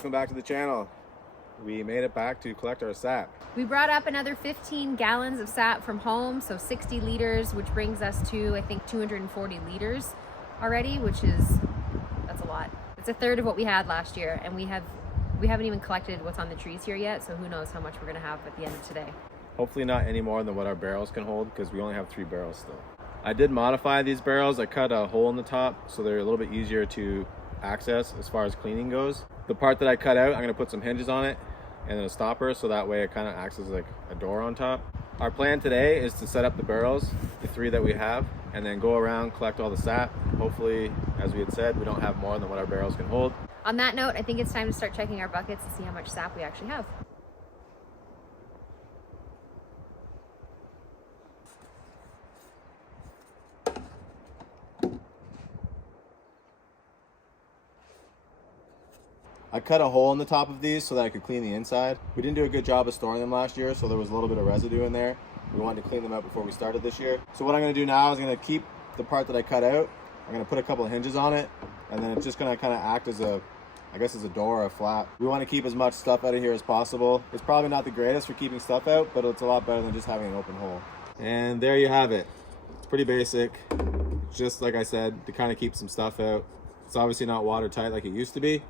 welcome back to the channel. We made it back to collect our sap. We brought up another 15 gallons of sap from home, so 60 liters, which brings us to, I think, 240 liters already, that's a lot. It's a third of what we had last year, and we haven't even collected what's on the trees here yet, so who knows how much we're gonna have at the end of today. Hopefully not any more than what our barrels can hold, because we only have 3 barrels still. I did modify these barrels. I cut a hole in the top so they're a little bit easier to access as far as cleaning goes. The part that I cut out, I'm gonna put some hinges on it and then a stopper, so that way it kind of acts as like a door on top. Our plan today is to set up the barrels, the 3 that we have, and then go around, collect all the sap. Hopefully, as we had said, we don't have more than what our barrels can hold. On that note, I think it's time to start checking our buckets to see how much sap we actually have. I cut a hole in the top of these so that I could clean the inside. We didn't do a good job of storing them last year, so there was a little bit of residue in there. We wanted to clean them out before we started this year. So what I'm gonna do now is I'm gonna keep the part that I cut out. I'm gonna put a couple of hinges on it, and then it's just gonna kind of act as a, I guess as a door or a flap. We wanna keep as much stuff out of here as possible. It's probably not the greatest for keeping stuff out, but it's a lot better than just having an open hole. And there you have it. It's pretty basic. Just like I said, to kind of keep some stuff out. It's obviously not watertight like it used to be,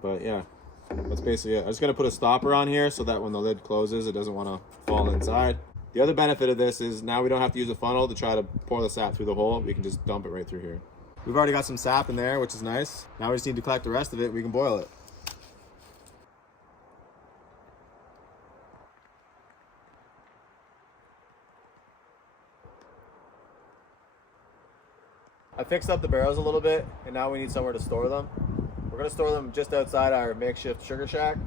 but yeah, that's basically it. I'm just gonna put a stopper on here so that when the lid closes, it doesn't wanna fall inside. The other benefit of this is now we don't have to use a funnel to try to pour the sap through the hole. We can just dump it right through here. We've already got some sap in there, which is nice. Now we just need to collect the rest of it. We can boil it. I fixed up the barrels a little bit, and now we need somewhere to store them. We're gonna store them just outside our makeshift sugar shack.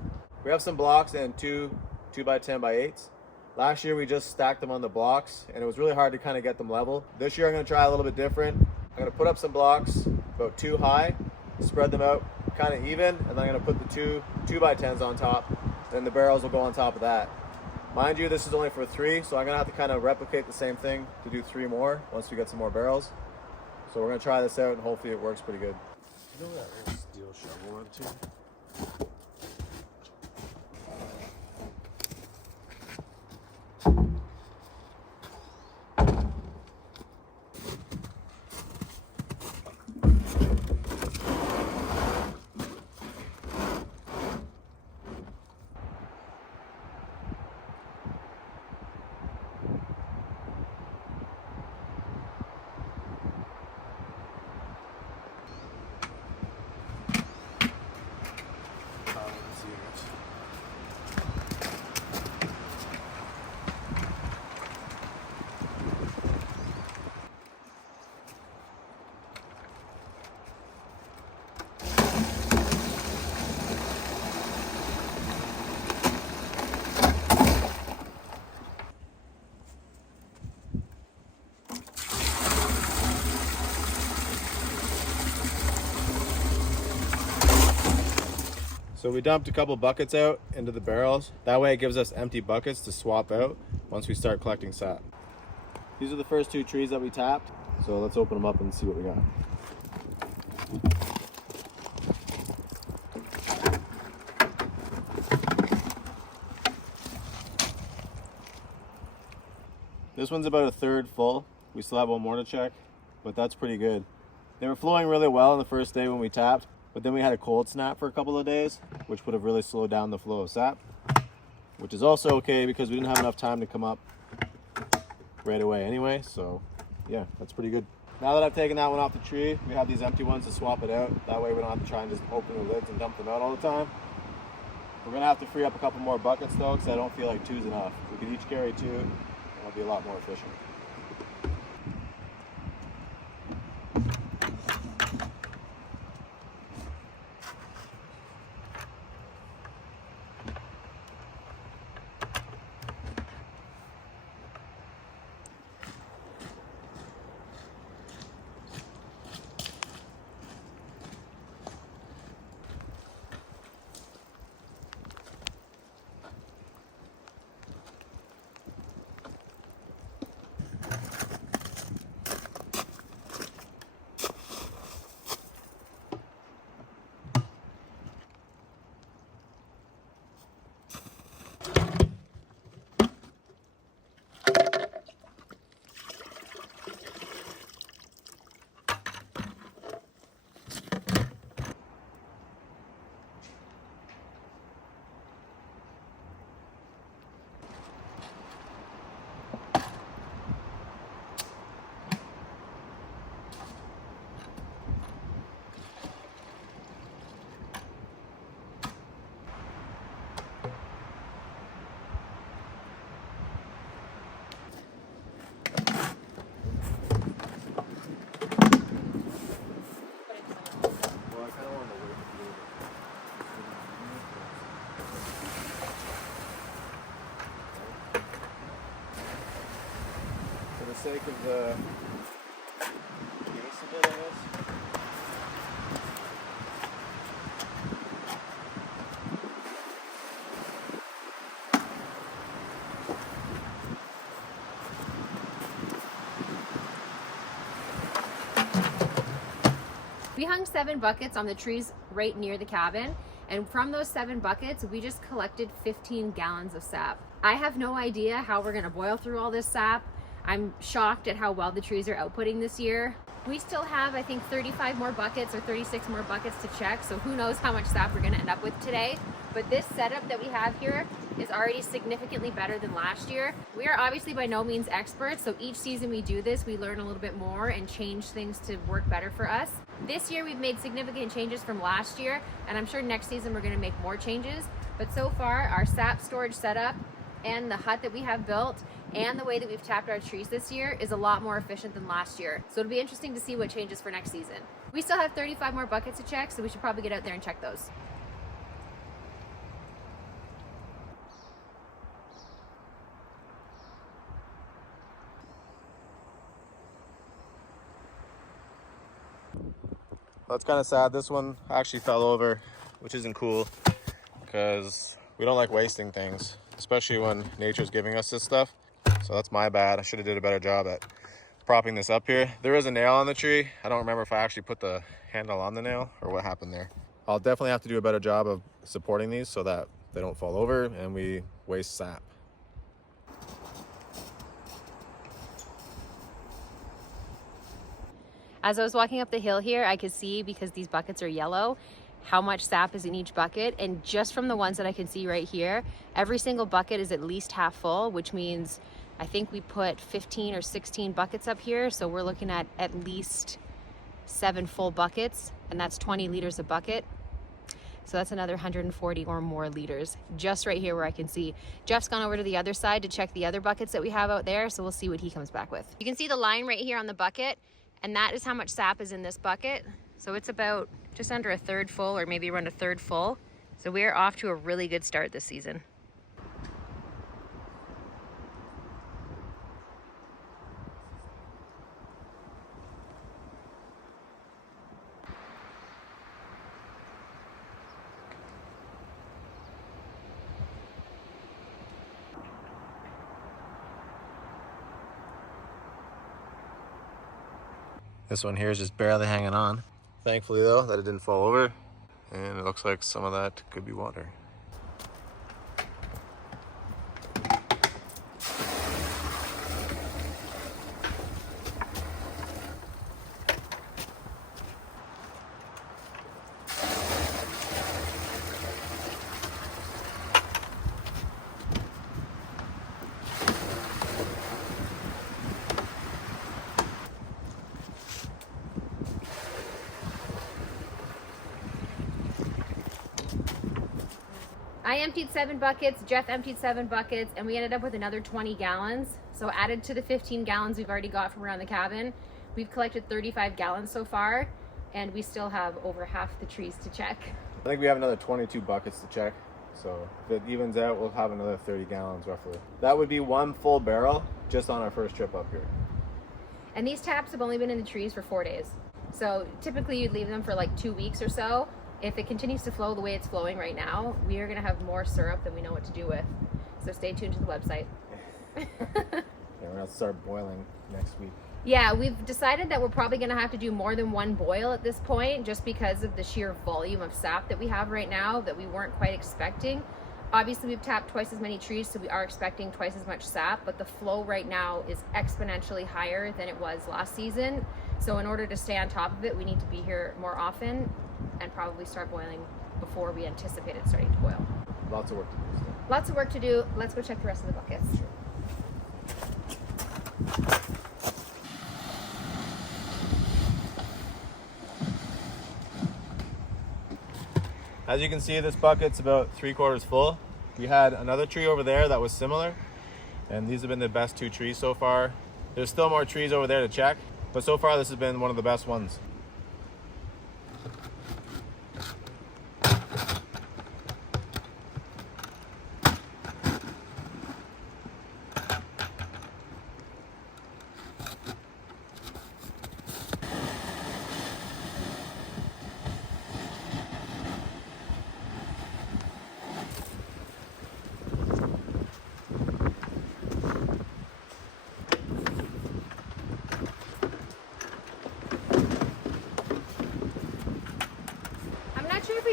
We have some blocks and two 2x10x8s. Last year we just stacked them on the blocks, and it was really hard to kind of get them level. This year I'm gonna try a little bit different. I'm gonna put up some blocks about 2 high, spread them out kind of even, and then I'm gonna put the 2x10s on top. Then the barrels will go on top of that. Mind you, this is only for 3, so I'm gonna have to kind of replicate the same thing to do 3 more once we get some more barrels. So we're gonna try this out, and hopefully it works pretty good. You know that old steel shovel one too? So we dumped a couple buckets out into the barrels. That way it gives us empty buckets to swap out once we start collecting sap. These are the first 2 trees that we tapped. So let's open them up and see what we got. This one's about a third full. We still have one more to check, but that's pretty good. They were flowing really well on the first day when we tapped, but then we had a cold snap for a couple of days, which would have really slowed down the flow of sap, which is also okay because we didn't have enough time to come up right away anyway. So yeah, that's pretty good. Now that I've taken that one off the tree, we have these empty ones to swap it out. That way we don't have to try and just open the lids and dump them out all the time. We're gonna have to free up a couple more buckets though, because I don't feel like 2's enough. We could each carry 2, and it'll be a lot more efficient. sake of the case a bit, I guess. We hung 7 buckets on the trees right near the cabin, and from those 7 buckets, we just collected 15 gallons of sap. I have no idea how we're gonna boil through all this sap. I'm shocked at how well the trees are outputting this year. We still have, I think, 35 more buckets or 36 more buckets to check, so who knows how much sap we're gonna end up with today. But this setup that we have here is already significantly better than last year. We are obviously by no means experts, so each season we do this, we learn a little bit more and change things to work better for us. This year we've made significant changes from last year, and I'm sure next season we're gonna make more changes. But so far, our sap storage setup and the hut that we have built and the way that we've tapped our trees this year is a lot more efficient than last year. So it'll be interesting to see what changes for next season. We still have 35 more buckets to check, so we should probably get out there and check those. That's kind of sad. This one actually fell over, which isn't cool because we don't like wasting things, especially when nature's giving us this stuff. So that's my bad. I should have did a better job at propping this up here. There is a nail on the tree. I don't remember if I actually put the handle on the nail or what happened there. I'll definitely have to do a better job of supporting these so that they don't fall over and we waste sap. As I was walking up the hill here, I could see, because these buckets are yellow, how much sap is in each bucket. And just from the ones that I can see right here, every single bucket is at least half full, which means I think we put 15 or 16 buckets up here. So we're looking at least 7 full buckets, and that's 20 liters a bucket. So that's another 140 or more liters just right here where I can see. Jeff's gone over to the other side to check the other buckets that we have out there. So we'll see what he comes back with. You can see the line right here on the bucket, and that is how much sap is in this bucket. So it's about just under a third full, or maybe around a third full. So we're off to a really good start this season. This one here is just barely hanging on. Thankfully though, that it didn't fall over, and it looks like some of that could be water. I emptied 7 buckets, Jeff emptied 7 buckets, and we ended up with another 20 gallons. So added to the 15 gallons we've already got from around the cabin, we've collected 35 gallons so far, and we still have over half the trees to check. I think we have another 22 buckets to check. So if it evens out, we'll have another 30 gallons roughly. That would be 1 full barrel just on our first trip up here. And these taps have only been in the trees for 4 days. So typically you'd leave them for like 2 weeks or so. If it continues to flow the way it's flowing right now, we are gonna have more syrup than we know what to do with. So stay tuned to the website. Yeah, we're gonna start boiling next week. Yeah, we've decided that we're probably gonna have to do more than 1 boil at this point, just because of the sheer volume of sap that we have right now that we weren't quite expecting. Obviously we've tapped twice as many trees, so we are expecting twice as much sap, but the flow right now is exponentially higher than it was last season. So in order to stay on top of it, we need to be here more often and probably start boiling before we anticipate it starting to boil. Lots of work to do still. Lots of work to do. Let's go check the rest of the buckets. As you can see, this bucket's about 3/4 full. We had another tree over there that was similar, and these have been the best 2 trees so far. There's still more trees over there to check, but so far this has been one of the best ones.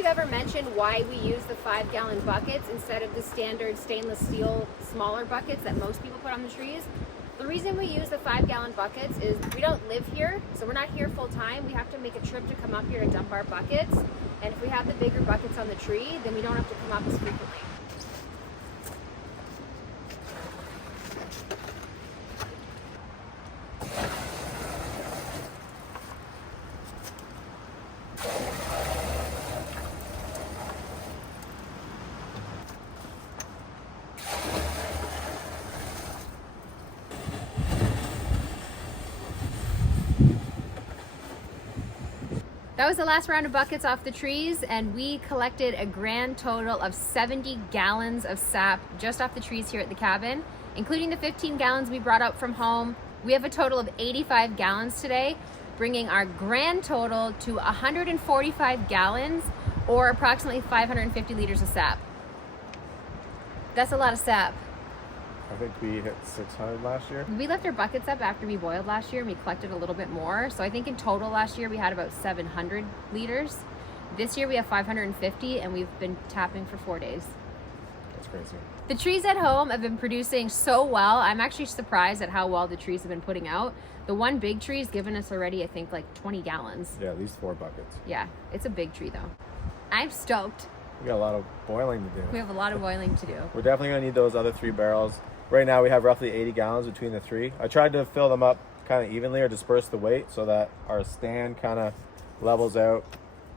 we've ever mentioned why we use the 5-gallon buckets instead of the standard stainless steel smaller buckets that most people put on the trees. The reason we use the 5-gallon buckets is we don't live here, so we're not here full time. We have to make a trip to come up here to dump our buckets. And if we have the bigger buckets on the tree, then we don't have to come up as frequently. That was the last round of buckets off the trees, and we collected a grand total of 70 gallons of sap just off the trees here at the cabin, including the 15 gallons we brought up from home. We have a total of 85 gallons today, bringing our grand total to 145 gallons, or approximately 550 liters of sap. That's a lot of sap. I think we hit 600 last year. We left our buckets up after we boiled last year, and we collected a little bit more. So I think in total last year we had about 700 liters. This year we have 550, and we've been tapping for 4 days. That's crazy. The trees at home have been producing so well. I'm actually surprised at how well the trees have been putting out. The one big tree has given us already, I think, like 20 gallons. Yeah, at least 4 buckets. Yeah, it's a big tree though. I'm stoked. We got a lot of boiling to do. We have a lot of boiling to do. We're definitely gonna need those other 3 barrels. Right now we have roughly 80 gallons between the 3. I tried to fill them up kind of evenly or disperse the weight so that our stand kind of levels out.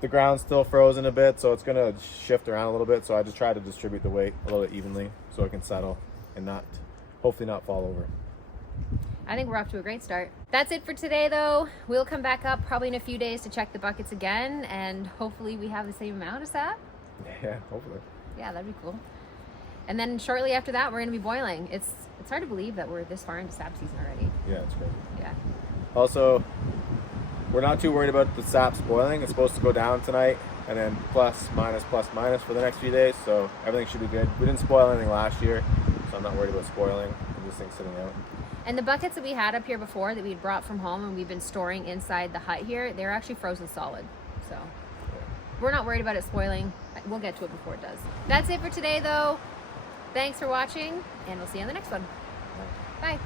The ground's still frozen a bit, so it's gonna shift around a little bit. So I just tried to distribute the weight a little bit evenly so it can settle and hopefully not fall over. I think we're off to a great start. That's it for today though. We'll come back up probably in a few days to check the buckets again, and hopefully we have the same amount of sap. Yeah, hopefully. Yeah, that'd be cool. And then shortly after that, we're gonna be boiling. It's hard to believe that we're this far into sap season already. Yeah, it's crazy. Yeah. Also, we're not too worried about the sap spoiling. It's supposed to go down tonight and then plus minus for the next few days, so everything should be good. We didn't spoil anything last year, so I'm not worried about spoiling. This thing's sitting out. And the buckets that we had up here before that we'd brought from home and we've been storing inside the hut here, they're actually frozen solid. So we're not worried about it spoiling. We'll get to it before it does. That's it for today though. Thanks for watching, and we'll see you on the next one. Bye.